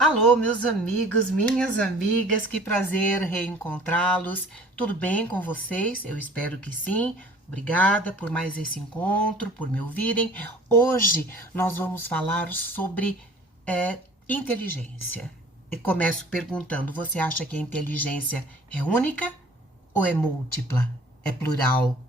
Alô, meus amigos, minhas amigas, que prazer reencontrá-los. Tudo bem com vocês? Eu espero que sim. Obrigada por mais esse encontro, por me ouvirem. Hoje nós vamos falar sobre inteligência. E começo perguntando: você acha que a inteligência é única ou é múltipla? É plural?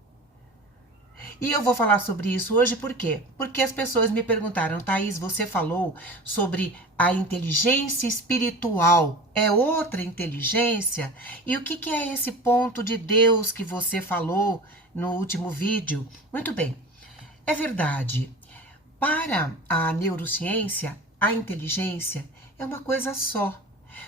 E eu vou falar sobre isso hoje por quê? Porque as pessoas me perguntaram: Thaís, você falou sobre a inteligência espiritual. É outra inteligência? E o que é esse ponto de Deus que você falou no último vídeo? Muito bem, é verdade. Para a neurociência, a inteligência é uma coisa só.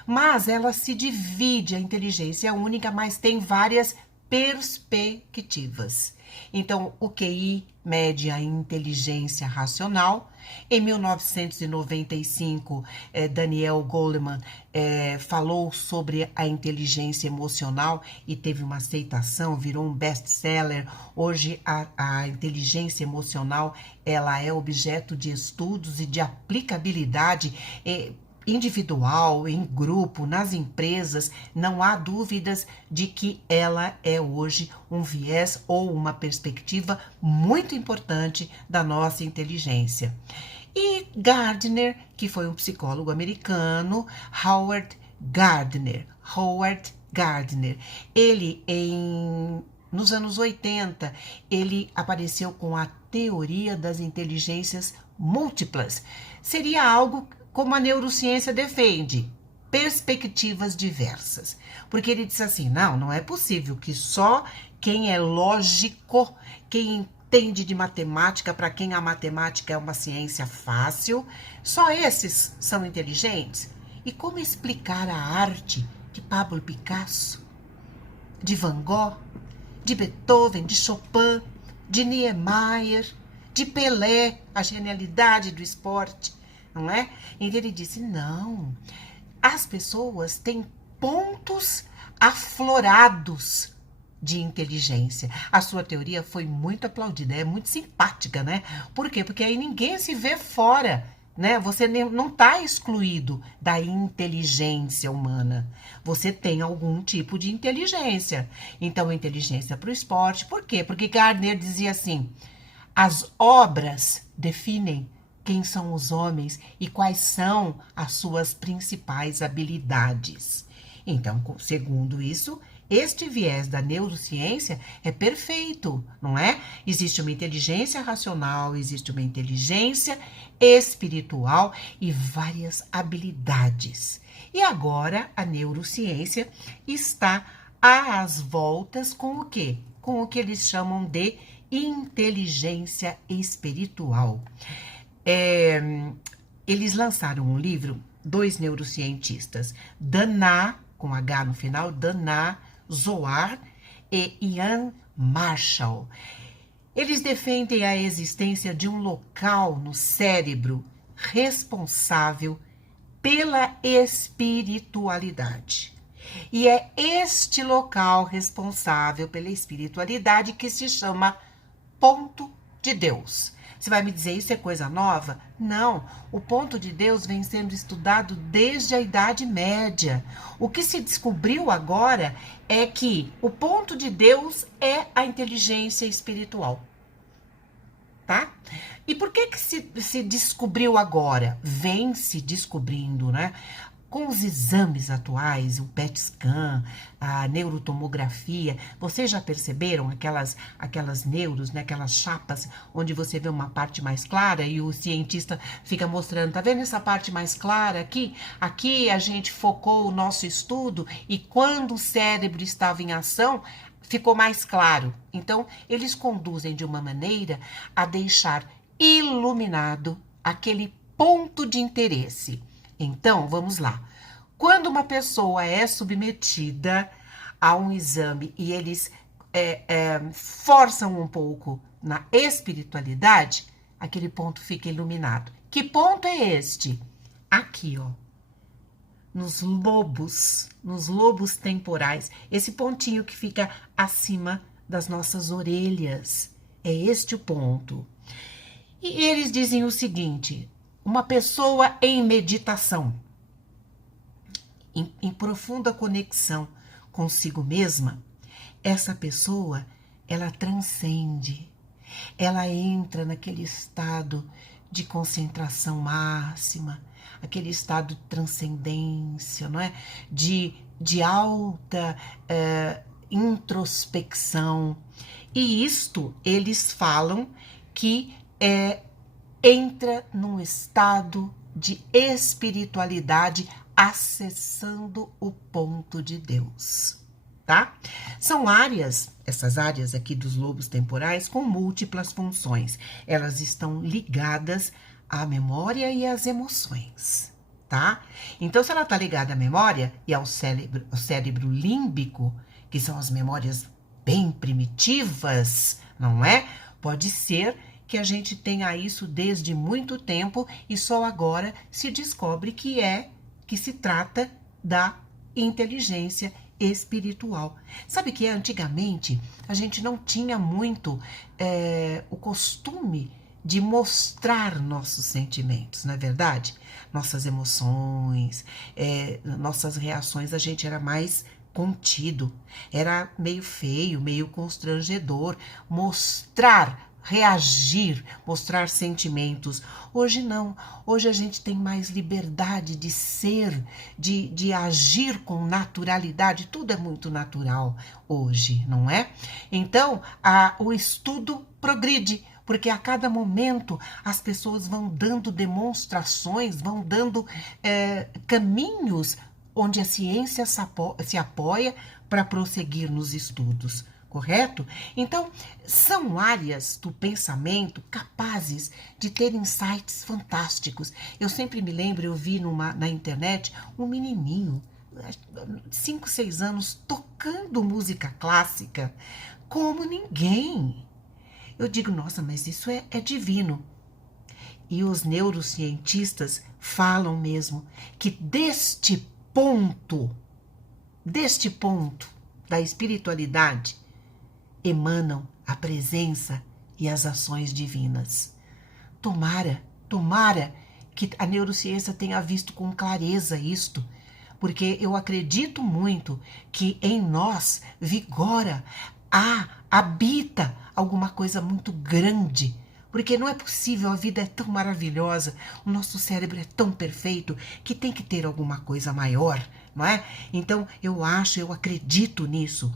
Mas ela se divide, a inteligência é única, mas tem várias perspectivas. Então, o QI mede a inteligência racional. Em 1995, Daniel Goleman falou sobre a inteligência emocional e teve uma aceitação, virou um best-seller. Hoje, a inteligência emocional ela é objeto de estudos e de aplicabilidade individual, em grupo, nas empresas. Não há dúvidas de que ela é hoje um viés ou uma perspectiva muito importante da nossa inteligência. E Gardner, que foi um psicólogo americano, Howard Gardner, ele nos anos 80, ele apareceu com a teoria das inteligências múltiplas. Seria algo como a neurociência defende, perspectivas diversas. Porque ele disse assim, não é possível que só quem é lógico, quem entende de matemática, para quem a matemática é uma ciência fácil, só esses são inteligentes. E como explicar a arte de Pablo Picasso, de Van Gogh, de Beethoven, de Chopin, de Niemeyer, de Pelé, a genialidade do esporte, não é? Então ele disse, não, as pessoas têm pontos aflorados de inteligência. A sua teoria foi muito aplaudida, é muito simpática, né? Por quê? Porque aí ninguém se vê fora, né? Você não está excluído da inteligência humana. Você tem algum tipo de inteligência. Então, inteligência para o esporte. Por quê? Porque Gardner dizia assim, as obras definem quem são os homens e quais são as suas principais habilidades. Então, segundo isso, este viés da neurociência é perfeito, não é? Existe uma inteligência racional, existe uma inteligência espiritual e várias habilidades. E agora a neurociência está às voltas com o quê? Com o que eles chamam de inteligência espiritual. Eles lançaram um livro, dois neurocientistas, Dana, com H no final, Dana Zohar e Ian Marshall. Eles defendem a existência de um local no cérebro responsável pela espiritualidade. E é este local responsável pela espiritualidade que se chama ponto de Deus. Você vai me dizer, isso é coisa nova? Não, o ponto de Deus vem sendo estudado desde a Idade Média. O que se descobriu agora é que o ponto de Deus é a inteligência espiritual. Tá? E por que se descobriu agora? Vem se descobrindo, né? Com os exames atuais, o PET scan, a neurotomografia, vocês já perceberam aquelas neuros, né, aquelas chapas, onde você vê uma parte mais clara e o cientista fica mostrando, tá vendo essa parte mais clara aqui? Aqui a gente focou o nosso estudo e quando o cérebro estava em ação, ficou mais claro. Então, eles conduzem de uma maneira a deixar iluminado aquele ponto de interesse. Então, vamos lá. Quando uma pessoa é submetida a um exame e eles forçam um pouco na espiritualidade, aquele ponto fica iluminado. Que ponto é este? Aqui, ó. Nos lobos temporais. Esse pontinho que fica acima das nossas orelhas. É este o ponto. E eles dizem o seguinte, uma pessoa em meditação, em profunda conexão consigo mesma, essa pessoa, ela transcende, ela entra naquele estado de concentração máxima, aquele estado de transcendência, não é? De alta introspecção. E isto eles falam que entra num estado de espiritualidade acessando o ponto de Deus, tá? São áreas, essas áreas aqui dos lobos temporais, com múltiplas funções. Elas estão ligadas à memória e às emoções, tá? Então, se ela está ligada à memória e ao cérebro límbico, que são as memórias bem primitivas, não é? Pode ser que a gente tenha isso desde muito tempo e só agora se descobre que se trata da inteligência espiritual. Sabe que antigamente a gente não tinha muito o costume de mostrar nossos sentimentos, não é verdade? Nossas emoções, nossas reações, a gente era mais contido, era meio feio, meio constrangedor reagir, mostrar sentimentos. Hoje não, hoje a gente tem mais liberdade de ser, de agir com naturalidade, tudo é muito natural hoje, não é? Então, o estudo progride, porque a cada momento as pessoas vão dando demonstrações, vão dando caminhos onde a ciência se apoia para prosseguir nos estudos, correto? Então, são áreas do pensamento capazes de ter insights fantásticos. Eu sempre me lembro, eu vi na internet um menininho, 5, 6 anos, tocando música clássica como ninguém. Eu digo, nossa, mas isso é divino. E os neurocientistas falam mesmo que deste ponto da espiritualidade emanam a presença e as ações divinas. Tomara que a neurociência tenha visto com clareza isto, porque eu acredito muito que em nós vigora, habita alguma coisa muito grande, porque não é possível, a vida é tão maravilhosa, o nosso cérebro é tão perfeito que tem que ter alguma coisa maior, não é? Então, eu acredito nisso.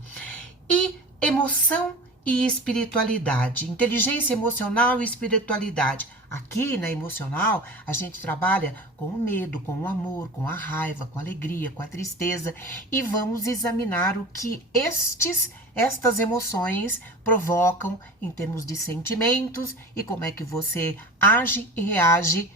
E emoção e espiritualidade, inteligência emocional e espiritualidade. Aqui na emocional, a gente trabalha com o medo, com o amor, com a raiva, com a alegria, com a tristeza e vamos examinar o que estas emoções provocam em termos de sentimentos e como é que você age e reage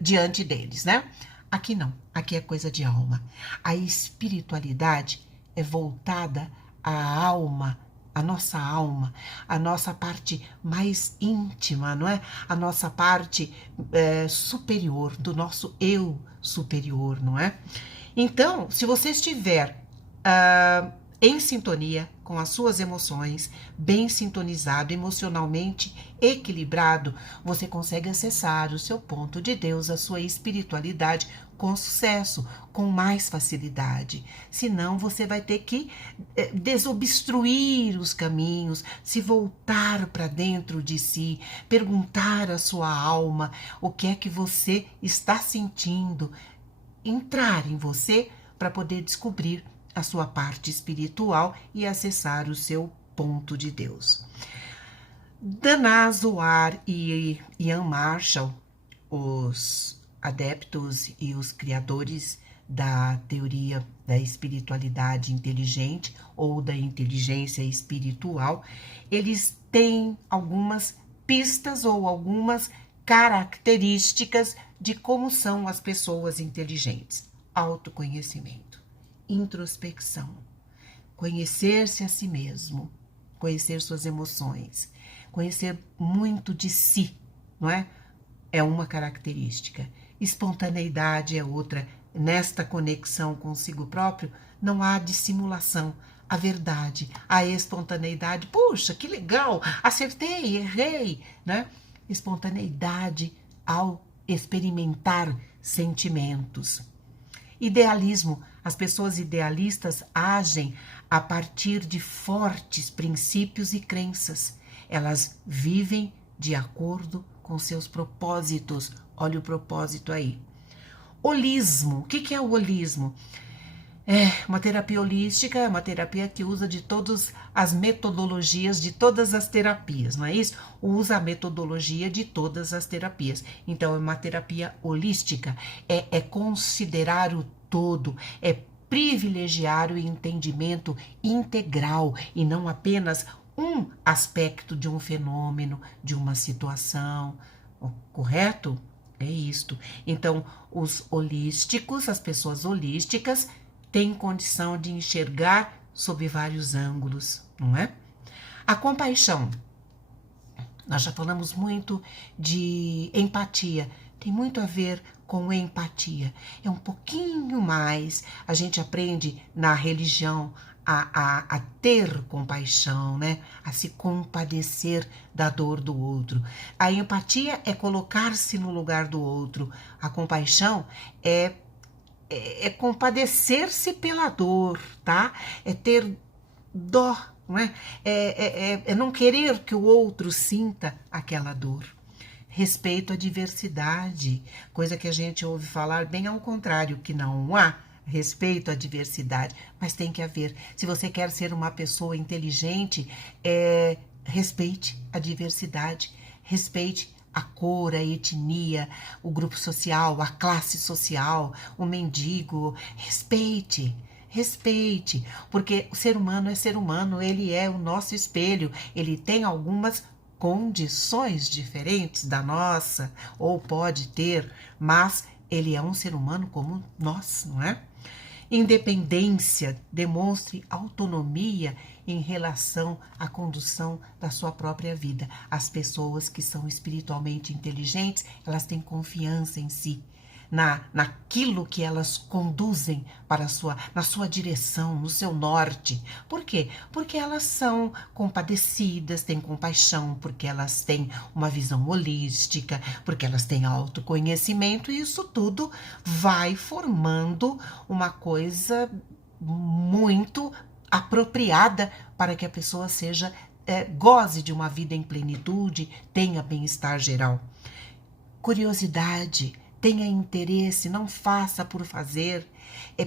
diante deles, né? Aqui não, aqui é coisa de alma. A espiritualidade é voltada à alma, a nossa parte mais íntima, não é? A nossa parte superior, do nosso eu superior, não é? Então, se você estiver em sintonia com as suas emoções, bem sintonizado, emocionalmente equilibrado, você consegue acessar o seu ponto de Deus, a sua espiritualidade com sucesso, com mais facilidade. Senão você vai ter que desobstruir os caminhos, se voltar para dentro de si, perguntar à sua alma o que é que você está sentindo, entrar em você para poder descobrir a sua parte espiritual e acessar o seu ponto de Deus. Danaz Zohar e Ian Marshall, os adeptos e os criadores da teoria da espiritualidade inteligente ou da inteligência espiritual, eles têm algumas pistas ou algumas características de como são as pessoas inteligentes. Autoconhecimento, introspecção, conhecer-se a si mesmo, conhecer suas emoções, conhecer muito de si, não é? É uma característica. Espontaneidade é outra. Nesta conexão consigo próprio, não há dissimulação. A verdade, a espontaneidade. Puxa, que legal! Acertei, errei, né? Espontaneidade ao experimentar sentimentos. Idealismo. As pessoas idealistas agem a partir de fortes princípios e crenças. Elas vivem de acordo com seus propósitos. Olha o propósito aí. Holismo. O que é o holismo? É uma terapia holística, é uma terapia que usa de todas as metodologias de todas as terapias, não é isso? Usa a metodologia de todas as terapias. Então, é uma terapia holística, é considerar o todo, é privilegiar o entendimento integral e não apenas um aspecto de um fenômeno, de uma situação, correto? É isto. Então, os holísticos, as pessoas holísticas, têm condição de enxergar sob vários ângulos, não é? A compaixão. Nós já falamos muito de empatia. Tem muito a ver com empatia. É um pouquinho mais. A gente aprende na religião a ter compaixão, né? A se compadecer da dor do outro. A empatia é colocar-se no lugar do outro. A compaixão é compadecer-se pela dor, tá? É ter dó, não é? É não querer que o outro sinta aquela dor. Respeito à diversidade, coisa que a gente ouve falar bem ao contrário, que não há respeito à diversidade, mas tem que haver. Se você quer ser uma pessoa inteligente, respeite a diversidade, respeite a cor, a etnia, o grupo social, a classe social, o mendigo. Respeite, respeite, porque o ser humano é ser humano, ele é o nosso espelho, ele tem algumas condições diferentes da nossa, ou pode ter, mas ele é um ser humano como nós, não é? Independência, demonstre autonomia em relação à condução da sua própria vida. As pessoas que são espiritualmente inteligentes, elas têm confiança em si, naquilo que elas conduzem para na sua direção, no seu norte. Por quê? Porque elas são compadecidas, têm compaixão, porque elas têm uma visão holística, porque elas têm autoconhecimento, e isso tudo vai formando uma coisa muito apropriada para que a pessoa goze de uma vida em plenitude, tenha bem-estar geral. Curiosidade, tenha interesse, não faça por fazer.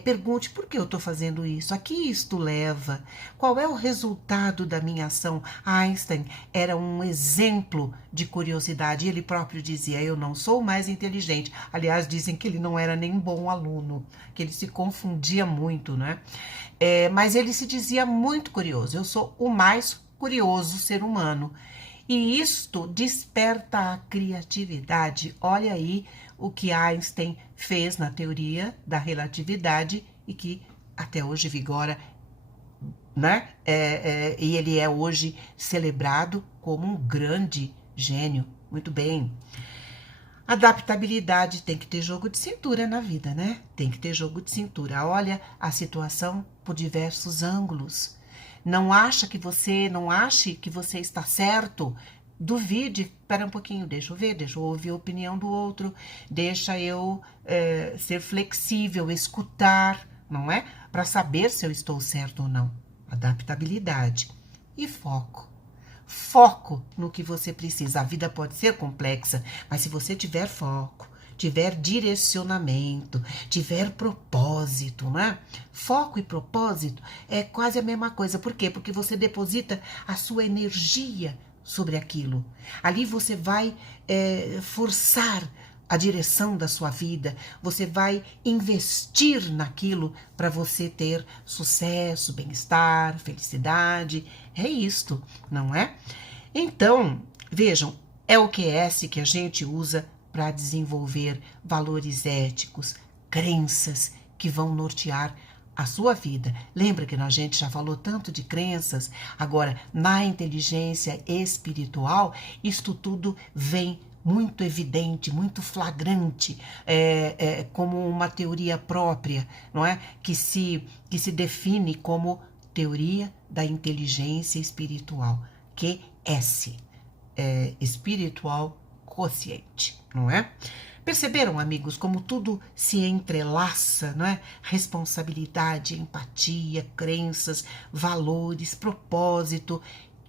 Pergunte por que eu estou fazendo isso, a que isto leva, qual é o resultado da minha ação. Einstein era um exemplo de curiosidade, ele próprio dizia, eu não sou o mais inteligente. Aliás, dizem que ele não era nem bom aluno, que ele se confundia muito, né? Mas ele se dizia muito curioso, eu sou o mais curioso ser humano. E isto desperta a criatividade. Olha aí o que Einstein fez na teoria da relatividade e que até hoje vigora, né? E ele é hoje celebrado como um grande gênio. Muito bem. Adaptabilidade, tem que ter jogo de cintura na vida, né? Tem que ter jogo de cintura. Olha a situação por diversos ângulos. Não ache que você está certo. Duvide, espera um pouquinho, deixa eu ver, deixa eu ouvir a opinião do outro, deixa eu ser flexível, escutar, não é? Para saber se eu estou certo ou não. Adaptabilidade e foco. Foco no que você precisa. A vida pode ser complexa, mas se você tiver foco, tiver direcionamento, tiver propósito, né? Foco e propósito é quase a mesma coisa. Por quê? Porque você deposita a sua energia sobre aquilo. Ali você vai forçar a direção da sua vida, você vai investir naquilo para você ter sucesso, bem-estar, felicidade. É isto, não é? Então, vejam, é o QS que a gente usa para desenvolver valores éticos, crenças que vão nortear a sua vida. Lembra que a gente já falou tanto de crenças? Agora, na inteligência espiritual, isto tudo vem muito evidente, muito flagrante, como uma teoria própria, não é? Que se define como teoria da inteligência espiritual, QS, Spiritual quociente, não é? Perceberam, amigos, como tudo se entrelaça, não é? Responsabilidade, empatia, crenças, valores, propósito,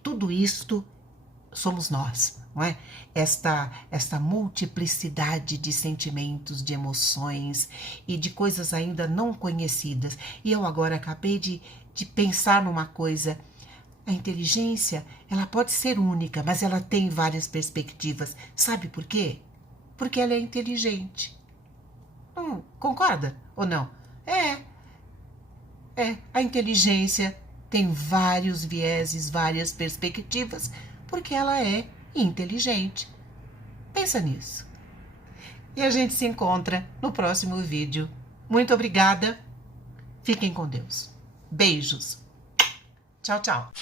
tudo isto somos nós, não é? Esta multiplicidade de sentimentos, de emoções e de coisas ainda não conhecidas. E eu agora acabei de pensar numa coisa. A inteligência, ela pode ser única, mas ela tem várias perspectivas. Sabe por quê? Porque ela é inteligente. Concorda ou não? A inteligência tem vários vieses, várias perspectivas, porque ela é inteligente. Pensa nisso. E a gente se encontra no próximo vídeo. Muito obrigada. Fiquem com Deus. Beijos. Tchau, tchau.